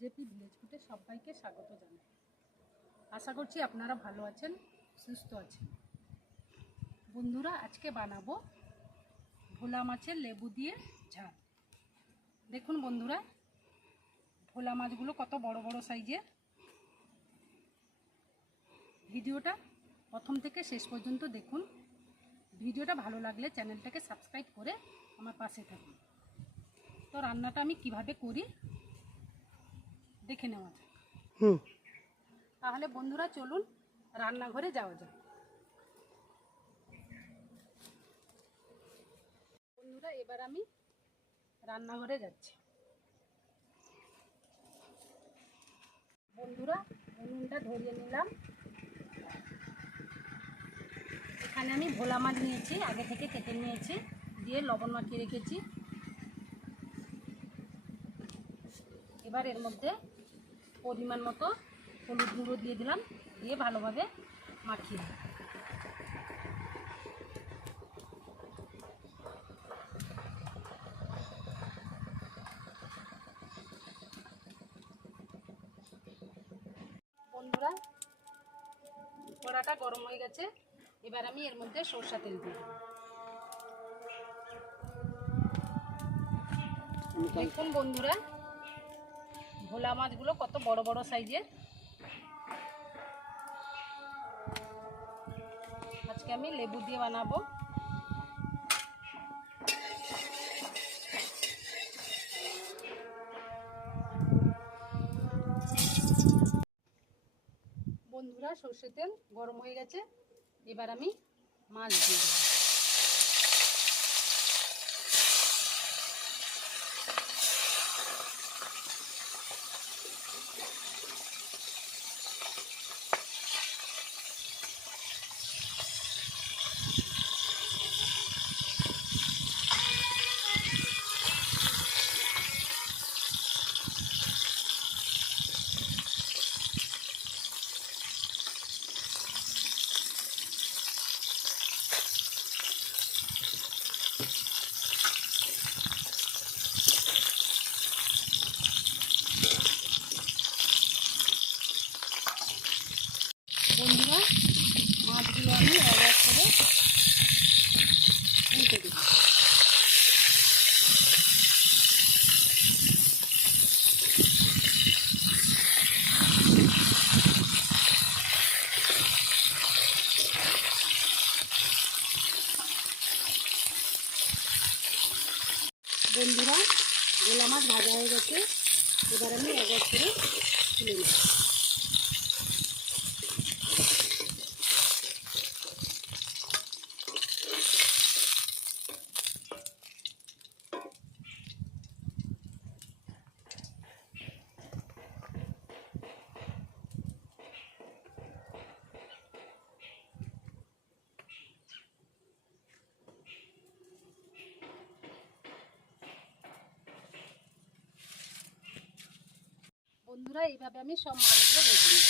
JP village সবাইকে স্বাগত জানাই। আশা করছি আপনারা ভালো আছেন, সুস্থ আছেন। বন্ধুরা, আজকে বানাবো ভোলা মাছের লেবু দিয়ে ঝাল। দেখুন বন্ধুরা, ভোলা মাছগুলো কত বড় বড় সাইজের। ভিডিওটা প্রথম থেকে শেষ পর্যন্ত দেখুন। ভিডিওটা ভালো লাগলে চ্যানেলটাকে সাবস্ক্রাইব করে আমার পাশে থাকুন। তো রান্নাটা আমি কীভাবে করি? দেখে নেওয়া যাক। হুম। তাহলে বন্ধুরা চলুন রান্নাঘরে যাওয়া যাক। বন্ধুরা এবার আমি রান্নাঘরে যাচ্ছি। বন্ধুরা উনুনটা ধরিয়ে নিলাম। এখানে আমি ভোলা মাছ নিয়েছি আগে থেকে কেটে নিয়েছি দিয়ে লবণ মাখিয়ে রেখেছি। এবার এর মধ্যে পরিমাণ মতো হলুদ গুঁড়ো দিয়ে দিলাম দিয়ে ভালোভাবে মাখিয়ে বন্ধুরা কড়াটা গরম হয়ে গেছে এবার আমি এর মধ্যে সরষা তেল দেবো। দেখুন বন্ধুরা ভোলা মাছগুলো কত বড় বড় সাইজের? আজকে আমি লেবু দিয়ে বানাবো। বন্ধুরা সর্ষে তেল গরম হয়ে গেছে। এবার আমি মাছ দিয়ে দেবো বন্ধুরা মাছগুলো আমি এক করে উল্টে দেব বন্ধুরা গোলা মাছ ভাজা হয়ে গেছে। এবার আমি এক করে তুলে নেব। বন্ধুরা এইভাবে আমি সব মাছগুলো ভেজে নেব।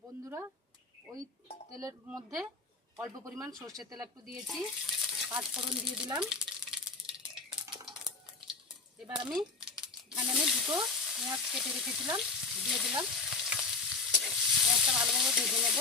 বন্ধুরা তেলের মধ্যে অল্প পরিমাণ সর্ষের তেল একটু দিয়েছি। পাঁচ ফোড়ন দিয়ে দিলাম। এবার আমি এখানে আমি দুটো পেঁয়াজ কেটে রেখেছিলাম, দিয়ে দিলাম। পেঁয়াজটা ভালোভাবে ভেজে নেব।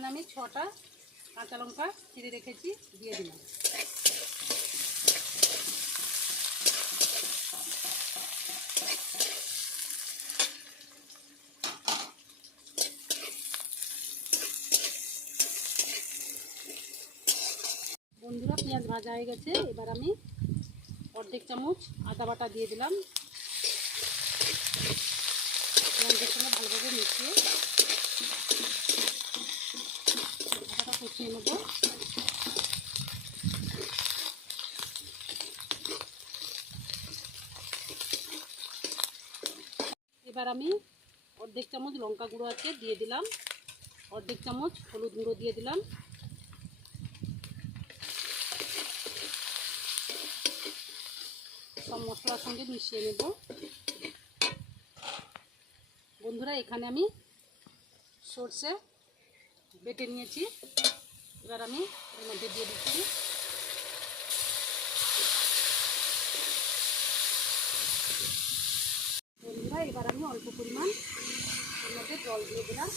এখানে আমি ছটা কাঁচা লঙ্কা চিড়ে রেখেছি, দিয়ে দিলাম। বন্ধুরা, পেঁয়াজ ভাজা হয়ে গেছে, এবার আমি অর্ধেক চামচ আদা বাটা দিয়ে দিলাম। লঙ্কার সঙ্গে ভালোভাবে মিশিয়ে কষিয়ে নেব। এবার আমি অর্ধেক চামচ লঙ্কা গুঁড়ো আছে দিয়ে দিলাম। অর্ধেক চামচ হলুদ গুঁড়ো দিয়ে দিলাম। সব মশলার সঙ্গে মিশিয়ে নেব। বন্ধুরা, এখানে আমি সর্ষে বেটে নিয়েছি। এবার আমি এর মধ্যে দিয়ে দিচ্ছি। বন্ধুরা, এবার আমি অল্প পরিমাণ এর মধ্যে জল দিয়ে দিলাম।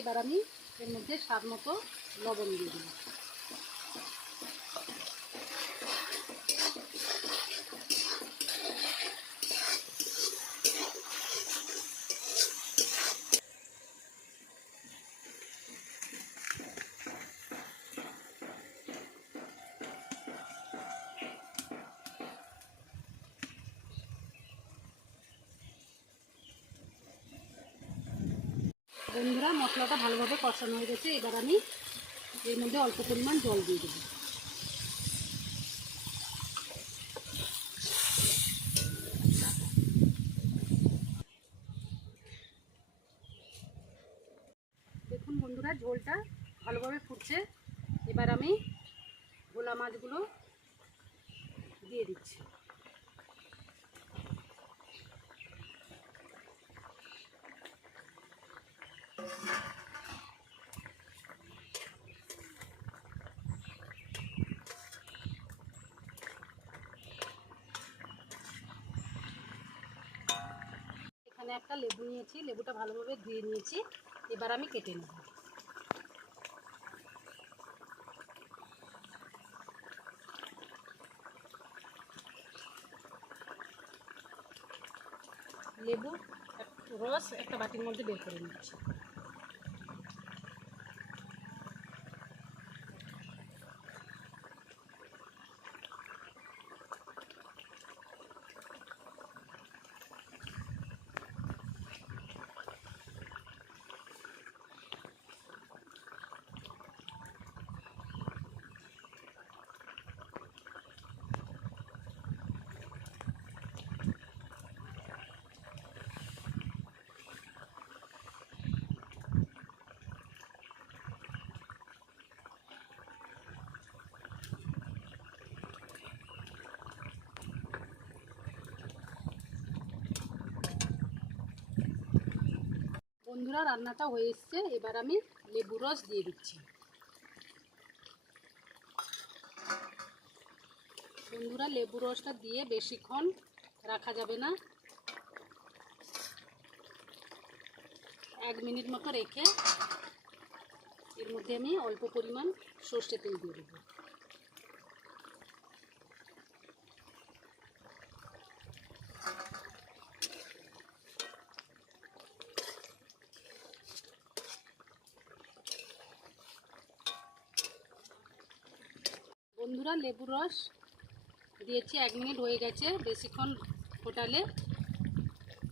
এবার আমি এর মধ্যে স্বাদ মতো লবণ দিয়ে দিলাম বন্ধুরা মশলাটা ভালোভাবে কষানো হয়ে গেছে। এবার আমি এর মধ্যে অল্প পরিমাণ জল দিয়ে দেবো। দেখুন বন্ধুরা, ঝোলটা ভালোভাবে ফুটছে। এবার আমি ভোলা মাছগুলো দিয়ে দিচ্ছি। এখানে একটা লেবু নিয়েছি, লেবুটা ভালোভাবে ধুয়ে নিয়েছি। এবার আমি কেটে নেব। লেবু, রস একটা বাটির মধ্যে বের করে নিচ্ছি। বন্ধুরা, রান্নাটা হয়ে এসছে। এবার আমি লেবু রস দিয়ে দিচ্ছি। বন্ধুরা, লেবু রসটা দিয়ে বেশিক্ষণ রাখা যাবে না। এক মিনিট মতো রেখে এর মধ্যে আমি অল্প পরিমাণ সর্ষে তেল দিয়ে দেবো। বন্ধুরা লেবু রস দিয়েছি, এক মিনিট হয়ে গেছে, বেশিক্ষণ ফোটালে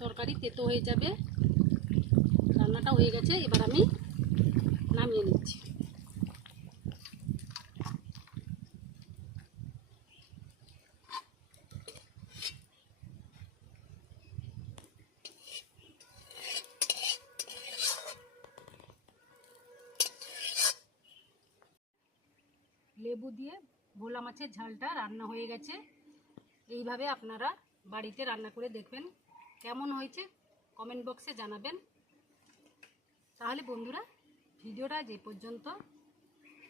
তরকারি তেতো হয়ে যাবে। রান্নাটা হয়ে গেছে, এবার আমি নামিয়ে নিচ্ছি। লেবু দিয়ে ভোলা মাছের ঝালটা রান্না হয়ে গেছে। এইভাবে আপনারা বাড়িতে রান্না করে দেখবেন। কেমন হয়েছে কমেন্ট বক্সে জানাবেন। তাহলে বন্ধুরা, ভিডিওটা যে পর্যন্ত।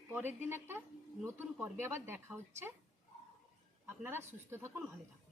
পরের দিন একটা নতুন পর্বে আবার দেখা হচ্ছে। আপনারা সুস্থ থাকুন, ভালো থাকুন।